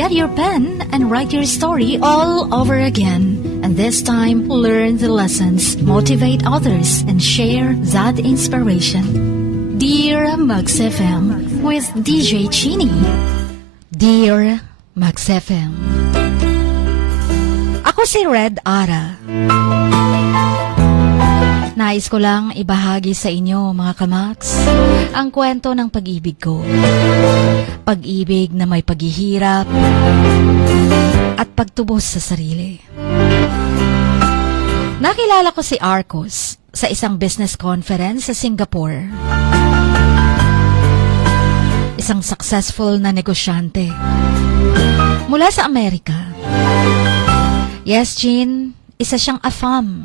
Get your pen and write your story all over again. And this time, learn the lessons, motivate others, and share that inspiration. Dear Max FM with DJ Chini. Dear Max FM. Ako si Red Ara. Nais ko lang ibahagi sa inyo, mga kamax, ang kwento ng pag-ibig ko. Pag-ibig na may paghihirap at pagtubos sa sarili. Nakilala ko si Arcos sa isang business conference sa Singapore. Isang successful na negosyante mula sa Amerika. Yes, Jean, isa siyang AFAM.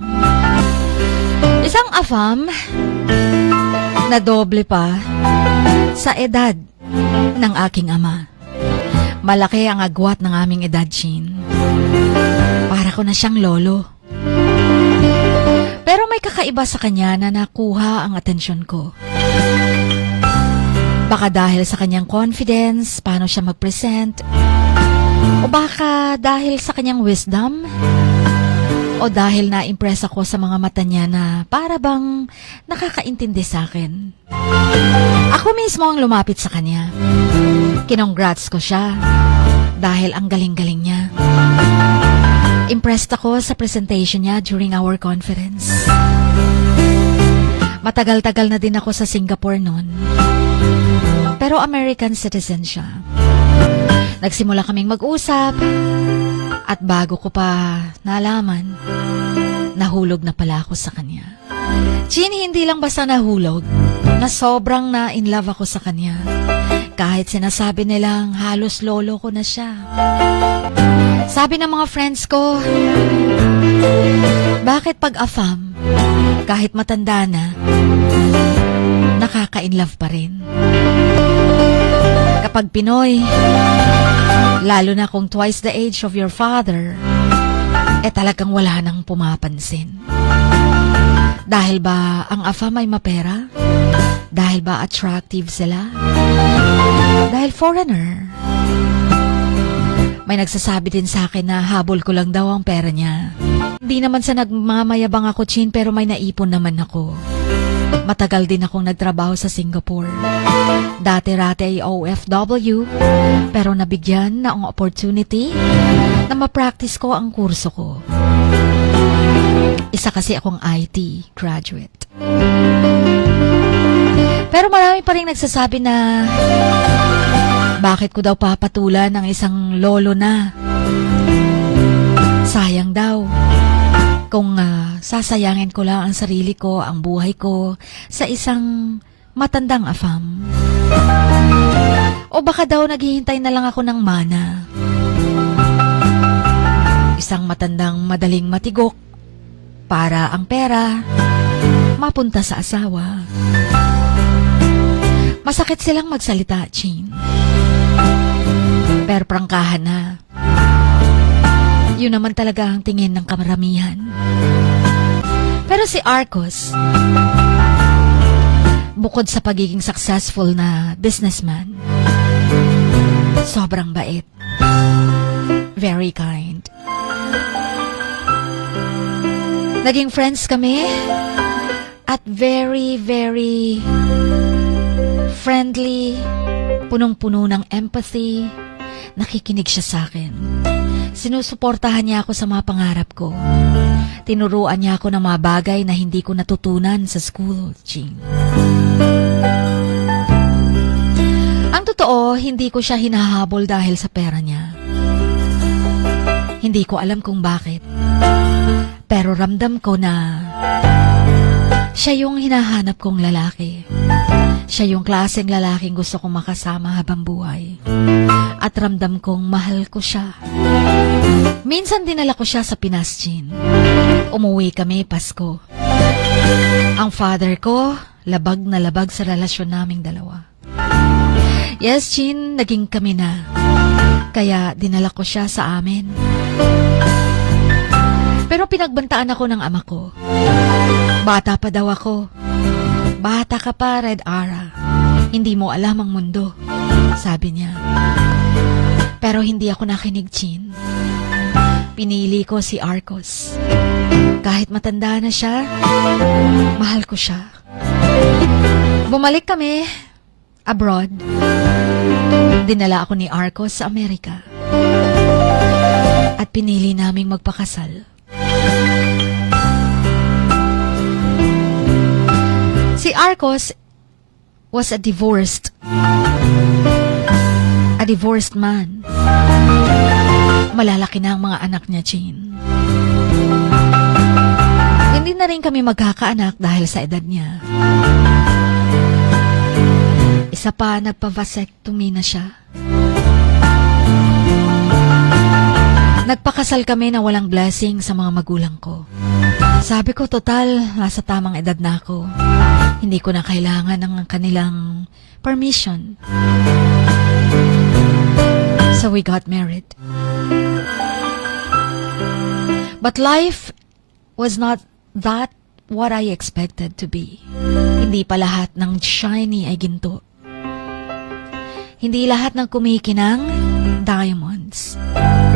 Isang AFAM na doble pa sa edad ng aking ama. Malaki ang agwat ng aming edad, Jean. Para ko na siyang lolo. Pero may kakaiba sa kanya na nakuha ang atensyon ko. Baka dahil sa kanyang confidence, paano siya mag-present, o baka dahil sa kanyang wisdom, o dahil na-impress ako sa mga mata niya na para bang nakakaintindi sa akin. Ako mismo ang lumapit sa kanya. Kinongrats ko siya dahil ang galing-galing niya. Impressed ako sa presentation niya during our conference. Matagal-tagal na din ako sa Singapore noon. Pero American citizen siya. Nagsimula kaming mag-usap at bago ko pa nalaman, nahulog na pala ako sa kanya. Chin, hindi lang basta nahulog, na sobrang na-in love ako sa kanya. Kahit sinasabi nilang halos lolo ko na siya. Sabi ng mga friends ko, bakit pag AFAM, kahit matanda na, nakaka-in love pa rin? Kapag Pinoy, lalo na kung twice the age of your father, talagang wala nang pumapansin. Dahil ba ang AFAM ay mapera? Dahil ba attractive sila? Dahil foreigner? May nagsasabi din sa akin na habol ko lang daw ang pera niya. Hindi naman sa nagmamayabang ako, Chin, pero may naipon naman ako. Matagal din akong nagtrabaho sa Singapore. Dati-rati ay OFW, pero nabigyan na ang opportunity na ma-practice ko ang kurso ko. Isa kasi akong IT graduate. Pero marami pa rin nagsasabi na bakit ko daw papatulan ng isang lolo na? Sayang daw. Kung sasayangin ko lang ang sarili ko, ang buhay ko, sa isang matandang AFAM. O baka daw naghihintay na lang ako ng mana. Isang matandang madaling matigok para ang pera mapunta sa asawa. Masakit silang magsalita, Chin. Pero prangkahan na. Yun naman talaga ang tingin ng kamaramihan. Pero si Arcos, bukod sa pagiging successful na businessman, sobrang bait. Very kind. Naging friends kami at very, very friendly, punong-puno ng empathy. Nakikinig siya sa akin. Sinusuportahan niya ako sa mga pangarap ko. Tinuruan niya ako ng mga bagay na hindi ko natutunan sa school, Ching. Ang totoo, hindi ko siya hinahabol dahil sa pera niya. Hindi ko alam kung bakit. Pero ramdam ko na siya yung hinahanap kong lalaki. Siya yung klaseng lalaking gusto kong makasama habang buhay. At ramdam kong mahal ko siya. Minsan dinala ko siya sa Pinas, Chin. Umuwi kami Pasko. Ang father ko, labag na labag sa relasyon naming dalawa. Yes, Chin, naging kami na. Kaya dinala ko siya sa amin. Pero pinagbantaan ako ng ama ko. Bata pa daw ako. Bata ka pa, Red Ara. Hindi mo alam ang mundo, sabi niya. Pero hindi ako nakinig, Chin. Pinili ko si Arcos. Kahit matanda na siya, mahal ko siya. Bumalik kami abroad. Dinala ako ni Arcos sa Amerika. At pinili naming magpakasal. Si Arcos was a divorced man. Malalaki na ang mga anak niya, Chin. Hindi na rin kami magkakaanak dahil sa edad niya. Isa pa, nagpa-vasectomy na siya. Nagpakasal kami na walang blessing sa mga magulang ko. Sabi ko, total, nasa tamang edad na ako. Hindi ko na kailangan ng kanilang permission. So we got married. But life was not that what I expected to be. Hindi pa lahat ng shiny ay ginto. Hindi lahat ng kumikinang diamonds.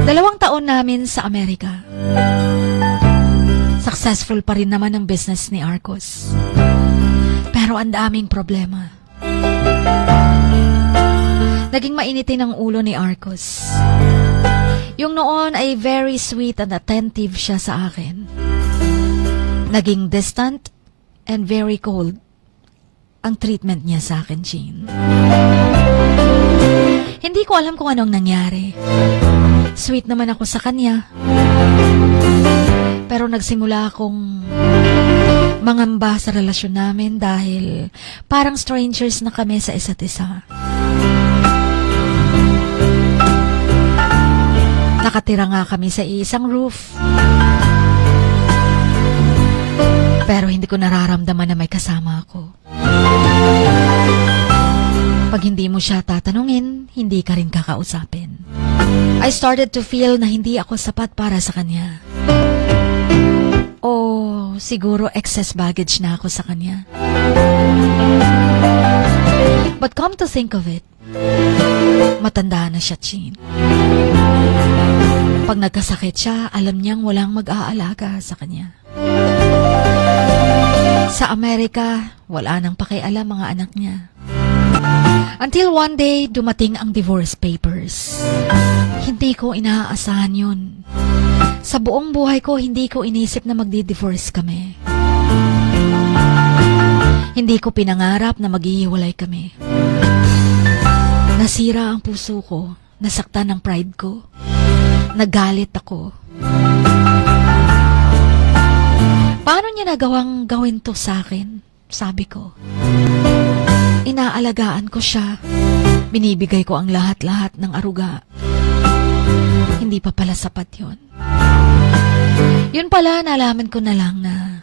2 taon namin sa Amerika. Successful pa rin naman ang business ni Arcos. Pero ang daming problema. Naging mainitin ang ulo ni Arcos. Yung noon ay very sweet and attentive siya sa akin. Naging distant and very cold ang treatment niya sa akin, Jean. Hindi ko alam kung anong nangyari. Sweet naman ako sa kanya. Pero nagsimula akong mangamba sa relasyon namin dahil parang strangers na kami sa isa't isa. Nakatira nga kami sa isang roof. Pero hindi ko nararamdaman na may kasama ako. Pag hindi mo siya tatanungin, hindi ka rin kakausapin. I started to feel na hindi ako sapat para sa kanya. O siguro excess baggage na ako sa kanya. But come to think of it, matanda na siya, Chin. Pag nagkasakit siya, alam niyang walang mag-aalaga sa kanya. Sa Amerika, wala nang pakialam mga anak niya. Until one day, dumating ang divorce papers. Hindi ko inaasahan yun. Sa buong buhay ko, hindi ko inisip na magdi-divorce kami. Hindi ko pinangarap na maghihiwalay kami. Nasira ang puso ko, nasaktan ang pride ko. Nagalit ako. Paano niya nagawang gawin to sa akin? Sabi ko. Inaalagaan ko siya. Binibigay ko ang lahat-lahat ng aruga. Hindi pa pala sapat yun. Yun pala, nalaman ko na lang na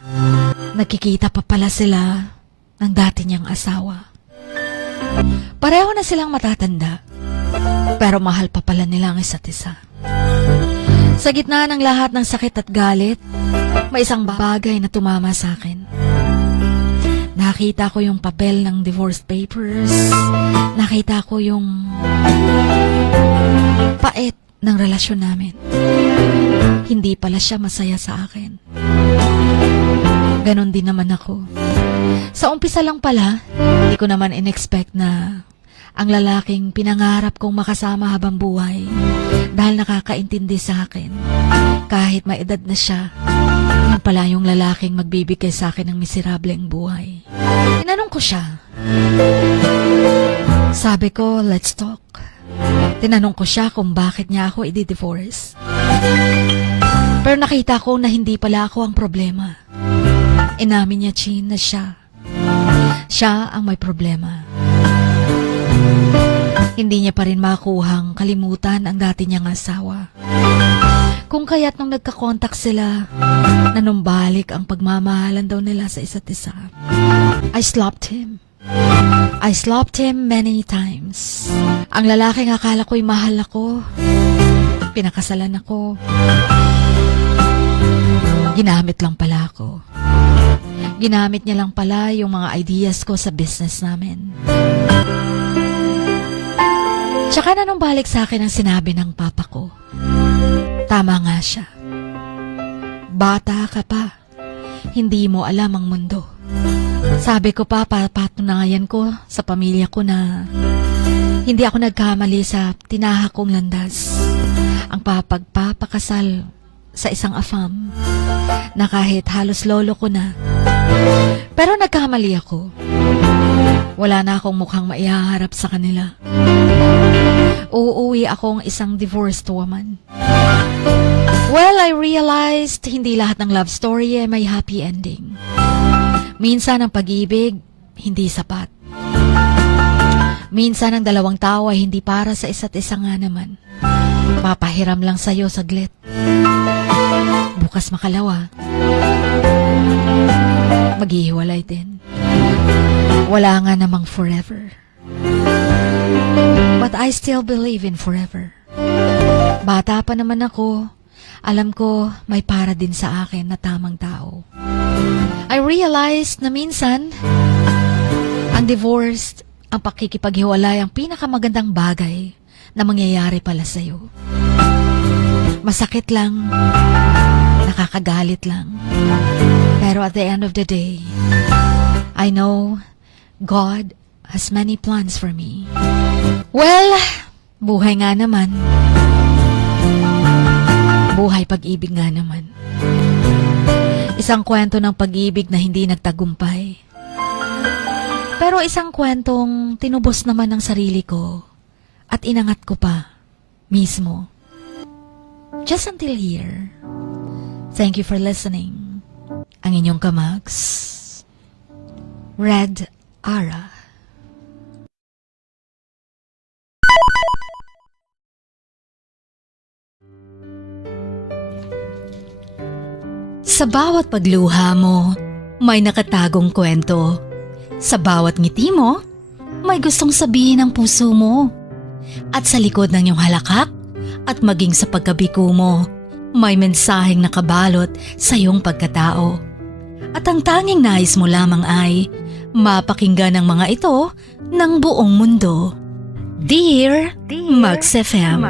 nakikita pa pala sila ng dati niyang asawa. Pareho na silang matatanda. Pero mahal pa pala nila ang isa't isa. Sa gitna ng lahat ng sakit at galit, may isang bagay na tumama sa akin. Nakita ko yung papel ng divorce papers. Nakita ko yung pait ng relasyon namin. Hindi pala siya masaya sa akin. Ganon din naman ako. Sa umpisa lang pala, hindi ko naman in-expect na ang lalaking pinangarap kong makasama habang buhay dahil nakakaintindi sa akin. Kahit may edad na siya, yun pala yung lalaking magbibigay sa akin ng miserableng buhay. Tinanong ko siya. Sabi ko, let's talk. Tinanong ko siya kung bakit niya ako i-divorce. Pero nakita ko na hindi pala ako ang problema. Inamin niya, Chin, na siya ang may problema. Hindi niya pa rin makuhang kalimutan ang dati niyang asawa. Kung kaya't nung nagkakontak sila, nanumbalik ang pagmamahalan daw nila sa isa't isa. I slapped him. I slapped him many times. Ang lalaking akala ko'y mahal ako, pinakasalan ako. Ginamit lang pala ako. Ginamit niya lang pala yung mga ideas ko sa business namin. Tsaka na nung balik sa akin ang sinabi ng papa ko. Tama nga siya. Bata ka pa. Hindi mo alam ang mundo. Sabi ko pa, papatunayan ko sa pamilya ko na hindi ako nagkamali sa tinahak kong landas. Ang papagpapakasal sa isang afam na kahit halos lolo ko na. Pero nagkamali ako. Wala na akong mukhang maihaharap sa kanila. Uuwi akong isang divorced woman. Well, I realized hindi lahat ng love story ay may happy ending. Minsan ang pag-ibig, hindi sapat. Minsan ang dalawang tao ay hindi para sa isa't isa nga naman. Papahiram lang sa'yo saglit. Bukas makalawa, maghihiwalay din. Wala nga namang forever. But I still believe in forever. Bata pa naman ako. Alam ko may para din sa akin na tamang tao. I realized na minsan, ang divorced, ang pakikipaghiwalay ang pinakamagandang bagay na mangyayari pala sa'yo. Masakit lang, nakakagalit lang. Pero at the end of the day, I know God has many plans for me. Well, buhay nga naman. Buhay pag-ibig nga naman. Isang kwento ng pag-ibig na hindi nagtagumpay. Pero isang kwentong tinubos naman ng sarili ko at inangat ko pa mismo. Just until here. Thank you for listening. Ang inyong kamags, Red Ara. Sa bawat pagluha mo, may nakatagong kwento. Sa bawat ngiti mo, may gustong sabihin ng puso mo. At sa likod ng iyong halakak at maging sa pagkabiko mo, may mensaheng nakabalot sa iyong pagkatao. At ang tanging nais mo lamang ay mapakinggan ang mga ito ng buong mundo. Dear Max FM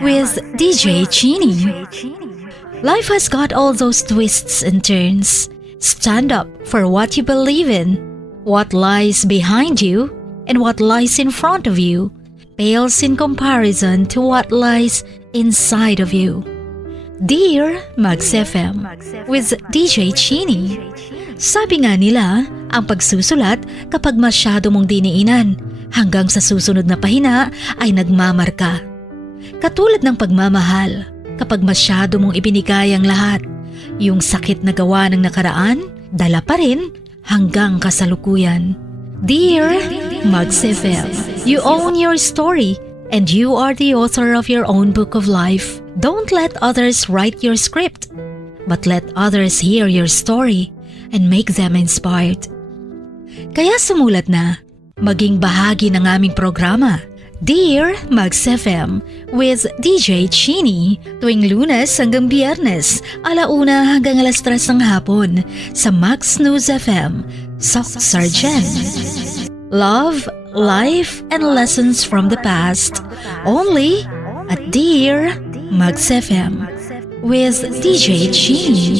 with DJ Chini. Life has got all those twists and turns. Stand up for what you believe in. What lies behind you and what lies in front of you pales in comparison to what lies inside of you. Dear Max FM with DJ Chini. Sabi nga nila, ang pagsusulat kapag masyado mong diniinan hanggang sa susunod na pahina ay nagmamarka. Katulad ng pagmamahal, kapag masyado mong ibinigay ang lahat, yung sakit na gawa ng nakaraan, dala pa rin hanggang kasalukuyan. Dear Max FM, you own your story and you are the author of your own book of life. Don't let others write your script, but let others hear your story and make them inspired. Kaya sumulat na, maging bahagi ng aming programa, Dear Max FM with DJ Chini tuwing Lunes hanggang Biyernes, 1:00 hanggang 3:00 ng hapon sa Max News FM, Sock Sargent. Love, life, and lessons from the past only at Dear Max FM with DJ Chini.